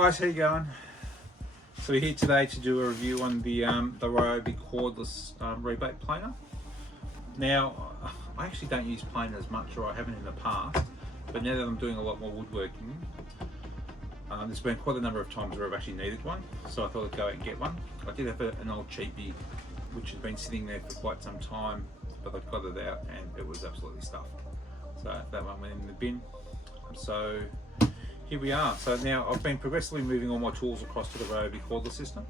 guys, how you going? So we're here today to do a review on the Ryobi cordless rebate planer. Now, I actually don't use planers much, or I haven't in the past, but now that I'm doing a lot more woodworking, there's been quite a number of times where I've actually needed one, so I thought I'd go out and get one. I did have an old cheapie, which had been sitting there for quite some time, but I got it out and it was absolutely stuffed. So that one went in the bin. So here we are. So now I've been progressively moving all my tools across to the Ryobi cordless system.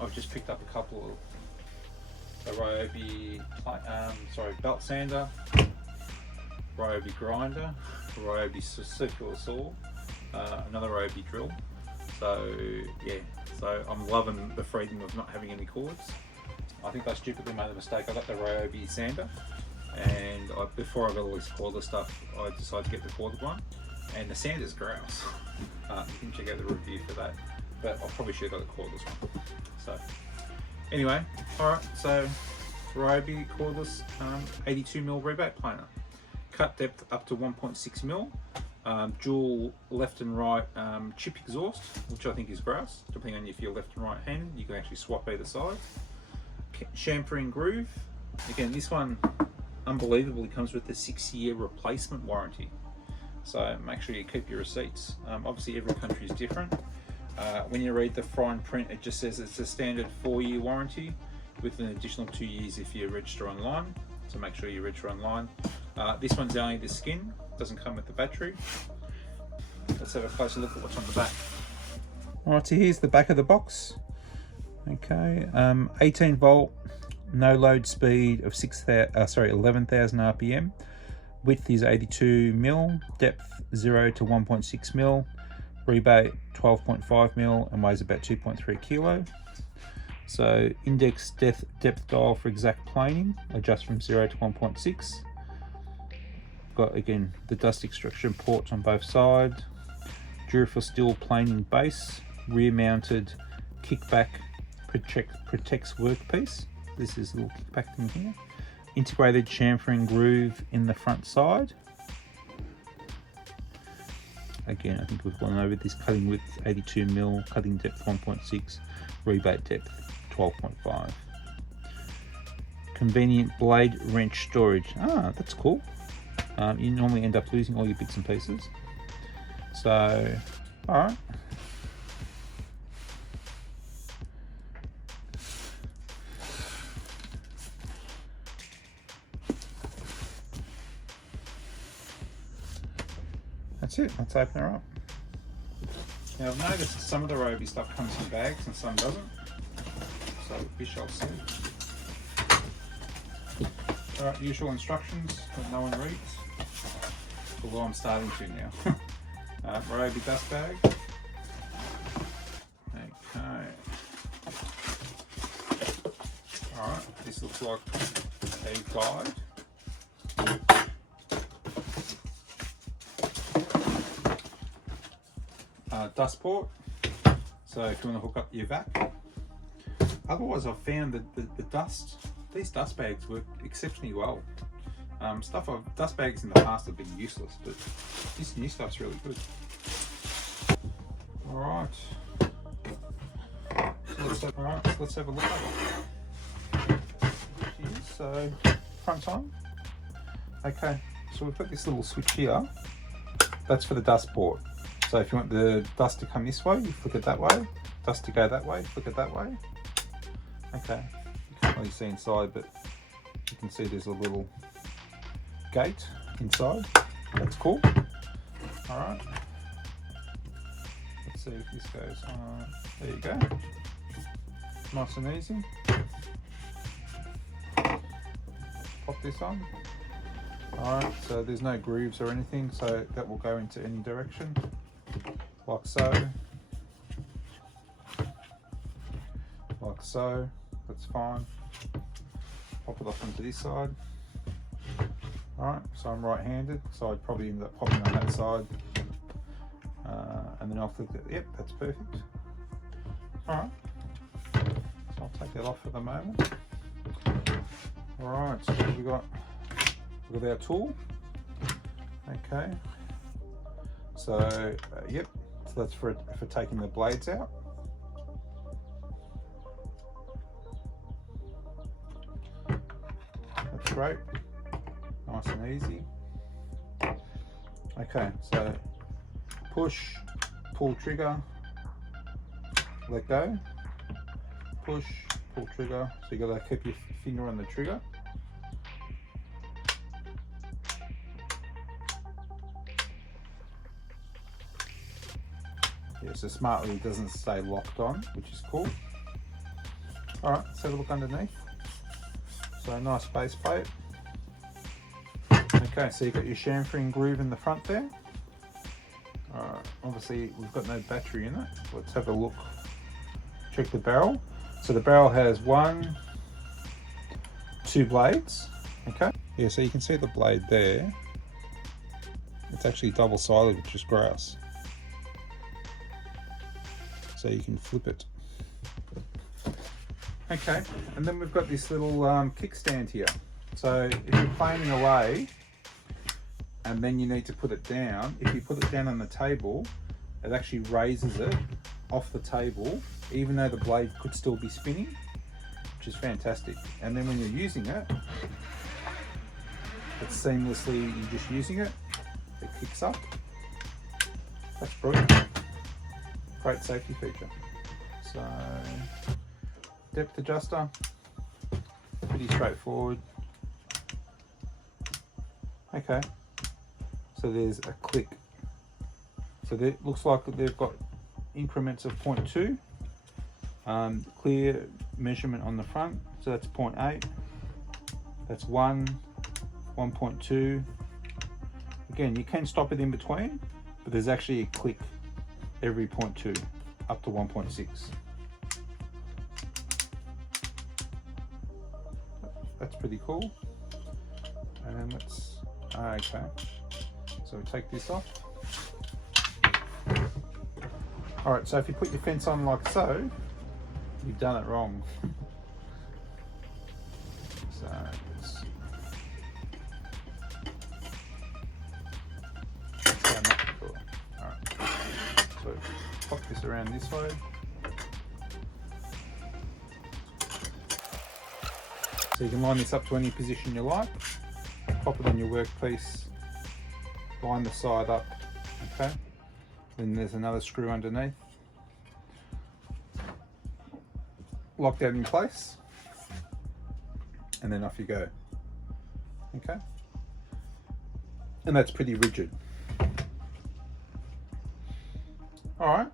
I've just picked up a couple of the Ryobi belt sander, Ryobi grinder, Ryobi circular saw, another Ryobi drill. So yeah, so I'm loving the freedom of not having any cords. I think I stupidly made a mistake. I got the Ryobi sander, and before I got all this cordless stuff, I decided to get the corded one. And the sander's grouse. You can check out the review for that, but I probably should have got the cordless one. So anyway, alright, so Ryobi cordless 82mm rebate planer. Cut depth up to 1.6mm. Dual left and right chip exhaust, which I think is grouse. Depending on if you're left and right handed, you can actually swap either side. Chamfering groove. Again, this one unbelievably comes with a 6-year replacement warranty. So make sure you keep your receipts. Obviously every country is different. When you read the fine print, it just says it's a standard 4-year warranty with an additional 2 years if you register online. So make sure you register online. This one's only the skin, doesn't come with the battery. Let's have a closer look at what's on the back. All right, so here's the back of the box. Okay, 18 volt, no load speed of 11,000 RPM. Width is 82mm, depth 0 to 1.6mm, rebate 12.5mm, and weighs about 2.3 kilo. So index depth dial for exact planing, adjust from 0 to 1.6. Got again the dust extraction ports on both sides. Durafil steel planing base, rear mounted kickback protects workpiece. This is a little kickback thing here. Integrated chamfering groove in the front side. Again, I think we've gone over this. Cutting width 82mm, cutting depth 1.6, rebate depth 12.5. Convenient blade wrench storage. Ah, that's cool. You normally end up losing all your bits and pieces. So, all right. That's it, let's open her up. Now I've noticed some of the Ryobi stuff comes in bags and some doesn't, so we shall see. Alright, usual instructions that no one reads, although I'm starting to now. Ryobi dust bag. Okay. Alright, this looks like a guide. Dust port, so if you want to hook up your vac. Otherwise, I've found that these dust bags work exceptionally well. Dust bags in the past have been useless, but this new stuff's really good. Alright, so let's have a look at it. So, front on. Okay, so we've got this little switch here. That's for the dust port. So if you want the dust to come this way, you flick it that way. Dust to go that way, flick it that way. Okay, you can't really see inside, but you can see there's a little gate inside. That's cool. All right. Let's see if this goes on. There you go. Nice and easy. Pop this on. All right, so there's no grooves or anything, so that will go into any direction. Like so, that's fine. Pop it off onto this side. Alright, so I'm right-handed, so I'd probably end up popping on that side. And then I'll flick it, yep, that's perfect. Alright, so I'll take that off for the moment. Alright, so we've got our tool. Okay, so yep, So that's for taking the blades out. That's great. Nice and easy. Okay, so push, pull trigger, let go, push, pull trigger. So you gotta keep your finger on the trigger. Yeah, so smartly it doesn't stay locked on, which is cool. All right, let's have a look underneath. So a nice base plate. Okay, so you've got your chamfering groove in the front there. Obviously we've got no battery in it. Let's have a look. Check the barrel. So the barrel has 2 blades. Okay. Yeah, so you can see the blade there. It's actually double-sided, which is grass. So you can flip it. Okay, and then we've got this little kickstand here. So if you're planing away and then you need to put it down, if you put it down on the table, it actually raises it off the table, even though the blade could still be spinning, which is fantastic. And then when you're using it, it's seamlessly, you're just using it, it kicks up. That's brilliant. Great safety feature. So, depth adjuster, pretty straightforward. Okay, so there's a click. So it looks like they've got increments of 0.2. Clear measurement on the front, so that's 0.8. That's 1, 1.2. Again, you can stop it in between, but there's actually a click every 0.2 up to 1.6. That's pretty cool. And let's, okay, so we take this off. All right, so if you put your fence on like so, you've done it wrong. So all right, so pop this around this way. So you can line this up to any position you like. Pop it on your workpiece, line the side up, okay? Then there's another screw underneath. Lock that in place, and then off you go, okay? And that's pretty rigid. All right,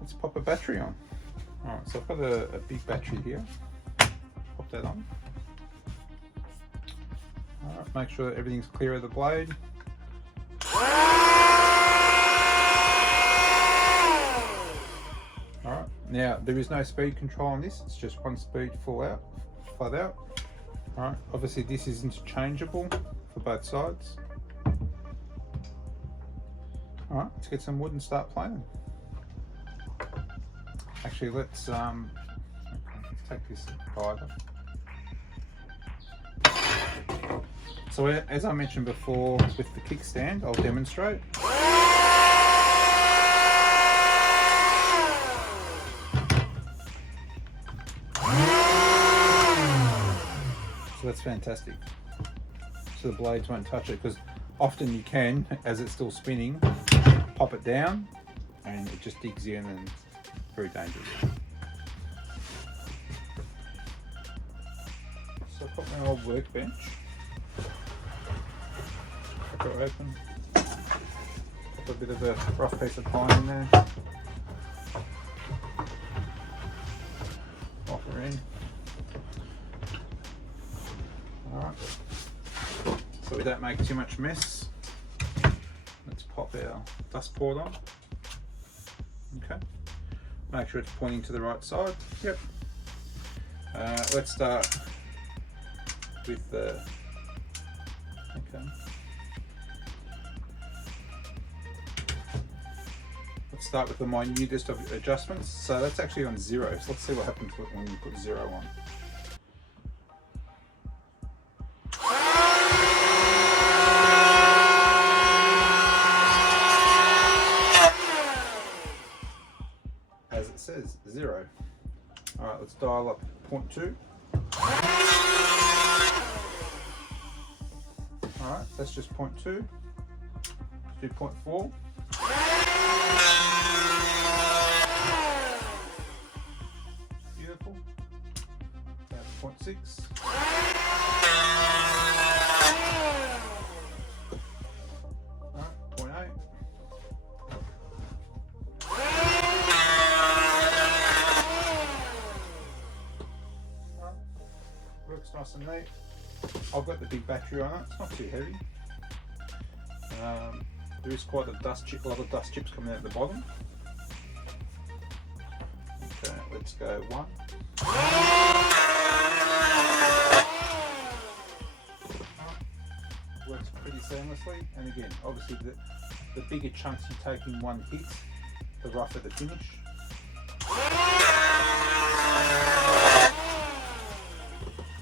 let's pop a battery on. All right, so I've got a big battery here. Pop that on. All right, make sure that everything's clear of the blade. All right, now there is no speed control on this. It's just one speed flat out. All right, obviously this is interchangeable for both sides. All right, let's get some wood and start planing. Actually, let's take this diver. So as I mentioned before with the kickstand, I'll demonstrate. So that's fantastic. So the blades won't touch it, because often you can, as it's still spinning, pop it down and it just digs in and it's very dangerous. So I've got my old workbench. I've got it open. Put a bit of a rough piece of pine in there. Lock her in. Alright. So we don't make too much mess. Let's pop our dust port on. Okay. Make sure it's pointing to the right side. Yep. Let's start with the, okay. Let's start with the minutest of adjustments. So that's actually on 0. So let's see what happens when you put 0 on. 0. All right, let's dial up 0.2. All right, that's just 0.2. Let's do 0.4. Beautiful. That's 0.6. All right, 0.8. Works nice and neat. I've got the big battery on it, it's not too heavy. There is quite a lot of dust chips coming out at the bottom. Okay, let's go 1. Works pretty seamlessly, and again, obviously the bigger chunks you take in one hit, the rougher the finish.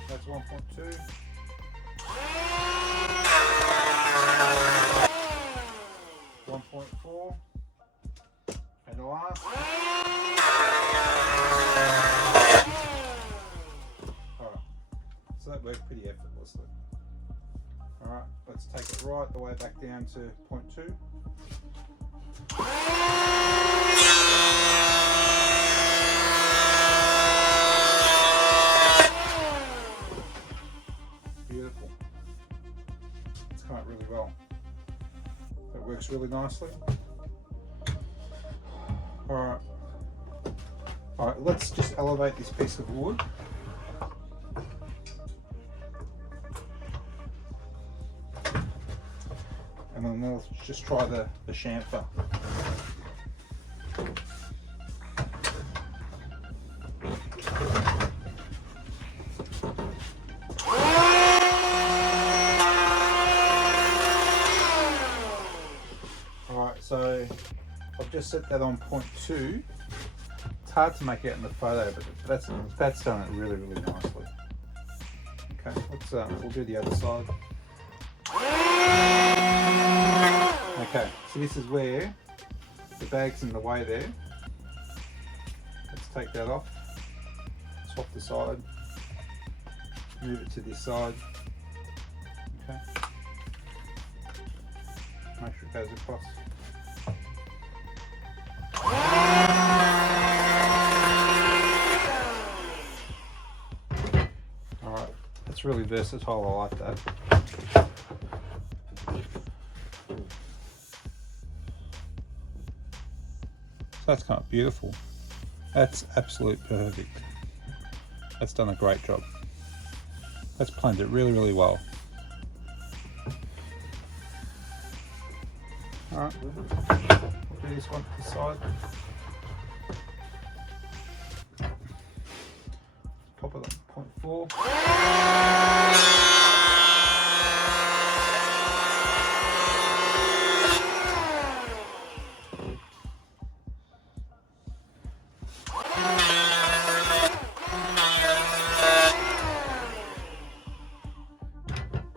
That's 1.2. 1.4. And the last. Alright, so that worked pretty effortlessly. Alright, let's take it right the way back down to 0.2. Beautiful. It's come out really well. That works really nicely. Alright. Alright, let's just elevate this piece of wood. And then let's just try the chamfer. Alright, so I've just set that on 0.2. It's hard to make out in the photo, but that's done it really, really nicely. Okay, let's we'll do the other side. Okay, so this is where the bag's in the way there. Let's take that off, swap the side, move it to this side. Okay, make sure it goes across. Alright, that's really versatile, I like that. That's kind of beautiful. That's absolute perfect. That's done a great job. That's planed it really, really well. Alright, we'll do this one to the side. Pop it on 0.4.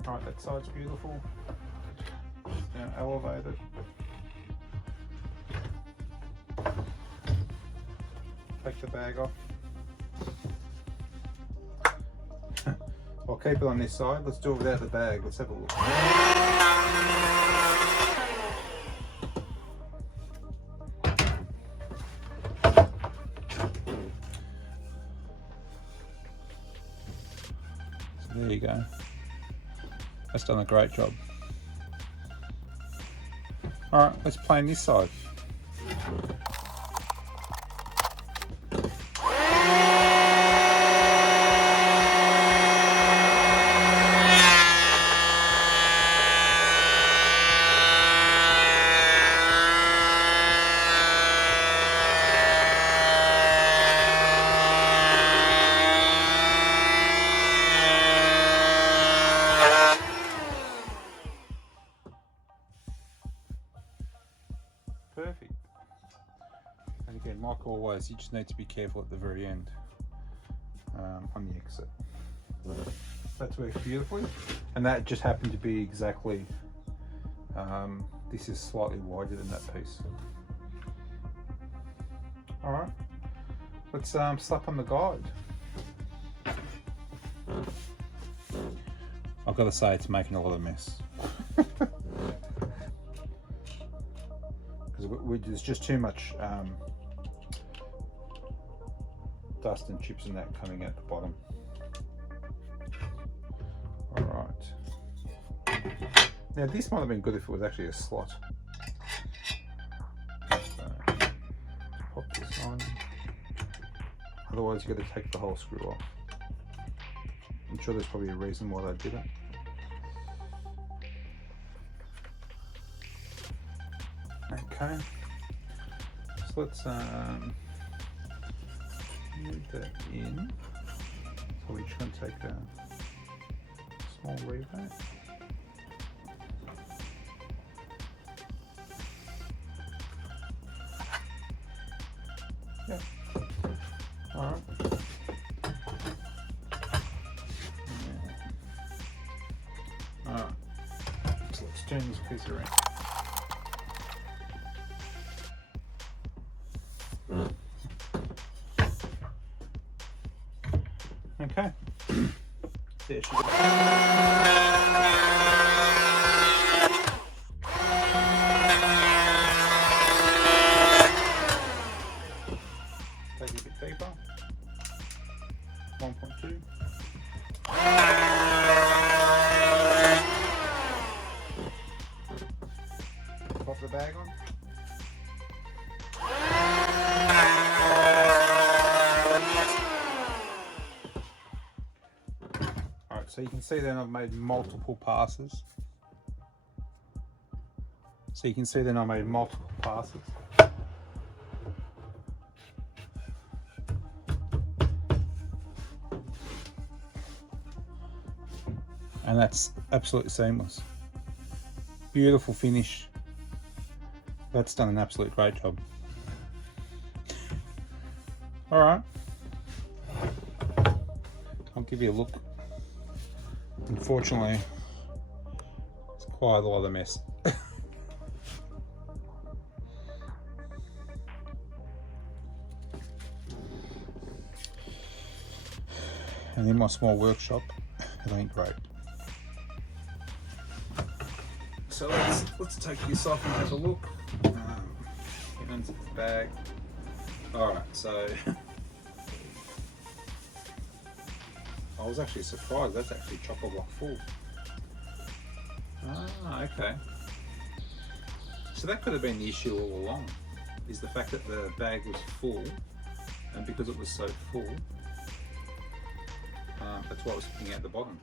Alright, that side's beautiful. It's now elevated. Take the bag off. I'll keep it on this side. Let's do it without the bag. Let's have a look. So there you go. That's done a great job. Alright, let's plane this side. Perfect. And again, like always, you just need to be careful at the very end on the exit. That's worked beautifully, and that just happened to be exactly. This is slightly wider than that piece. All right. let's slap on the guide. I've got to say, it's making a lot of mess. Because there's just too much dust and chips and that coming out the bottom. All right. Now this might have been good if it was actually a slot. So, pop this on. Otherwise, you've got to take the whole screw off. I'm sure there's probably a reason why they did it. Okay, so let's move that in. So we're just going to take a small rebate. Yeah. All right. All right. So let's turn this piece around. Okay. There she goes. Take it a bit deeper. 1.2. Pop the bag on. So you can see then I've made multiple passes. And that's absolutely seamless. Beautiful finish. That's done an absolute great job. All right. I'll give you a look. Unfortunately, it's quite a lot of mess. And in my small workshop, it ain't great. So let's take this off and have a look. Get into the bag. All right, so I was actually surprised. That's actually chocker block full. Ah, okay. So that could have been the issue all along, is the fact that the bag was full, and because it was so full, that's why it was sticking out the bottom.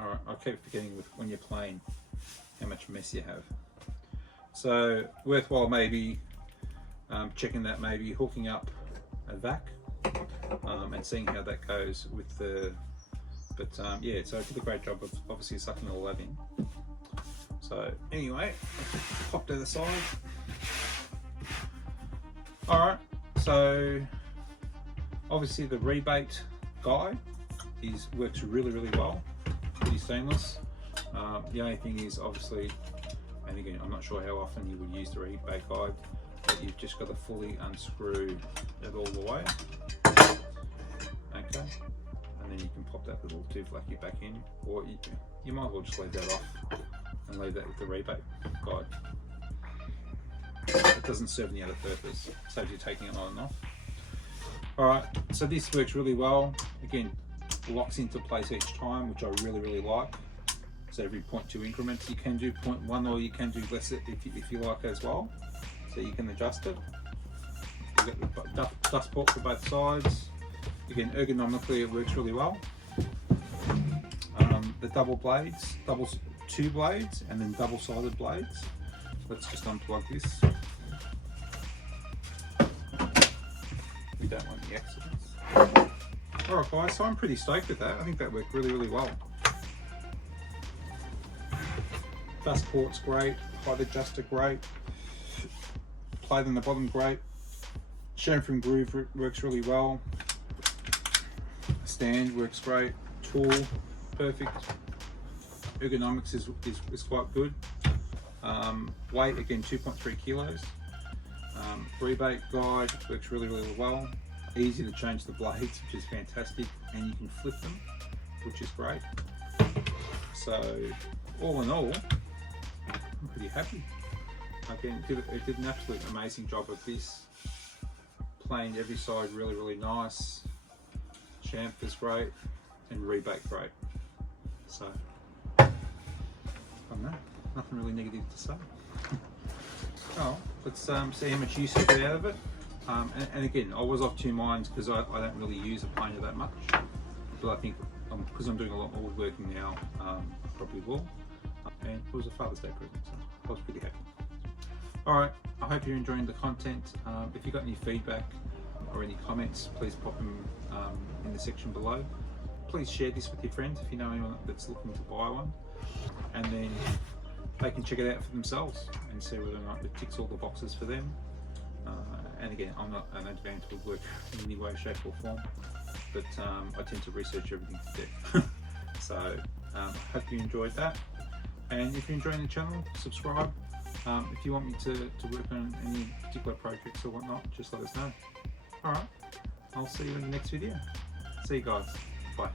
All right, I keep forgetting when you're playing how much mess you have. So worthwhile maybe checking that, maybe hooking up a vac. And seeing how that goes with the, yeah, so it did a great job of obviously sucking all that in. So anyway, pop to the side. All right, so obviously the rebate guide works really well, pretty seamless. The only thing is obviously, and again, I'm not sure how often you would use the rebate guide, but you've just got to fully unscrew it all the way. Okay, and then you can pop that little tooth vacuum back in, or you might as well just leave that off and leave that with the rebate guide. It doesn't serve any other purpose, saves you taking it on and off. All right, so this works really well. Again, locks into place each time, which I really like. So every 0.2 increments, you can do 0.1 or you can do less if you like as well. So you can adjust it. You've got the dust port for both sides. Again, ergonomically it works really well. The double blades, two blades and then double-sided blades. Let's just unplug this. We don't want any accidents. Alright guys, so I'm pretty stoked with that. I think that worked really well. Dust port's great, height adjuster great, plate on the bottom great, chamfering groove works really well, stand works great, tool perfect, ergonomics is quite good. Weight again 2.3 kilos. rebate guide, works really well. Easy to change the blades, which is fantastic, and you can flip them, which is great. So all in all, I'm pretty happy. Again, it did an absolute amazing job of this. Planed every side really nice. Chamfer's great, and rebate great. So I don't know, nothing really negative to say. Oh, let's see how much use I get out of it. And again, I was of two minds because I don't really use a planer that much, but I think because I'm doing a lot more woodworking now, I probably will. And it was a Father's Day present, so I was pretty happy. Alright, I hope you're enjoying the content. If you've got any feedback or any comments, please pop them in the section below. Please share this with your friends if you know anyone that's looking to buy one, and then they can check it out for themselves and see whether or not it ticks all the boxes for them. And again, I'm not an advanced woodworker in any way, shape or form, but I tend to research everything to death. So hope you enjoyed that, and if you're enjoying the channel, subscribe. If you want me to work on any particular projects or whatnot, just let us know. Alright, I'll see you in the next video. See you guys. Bye.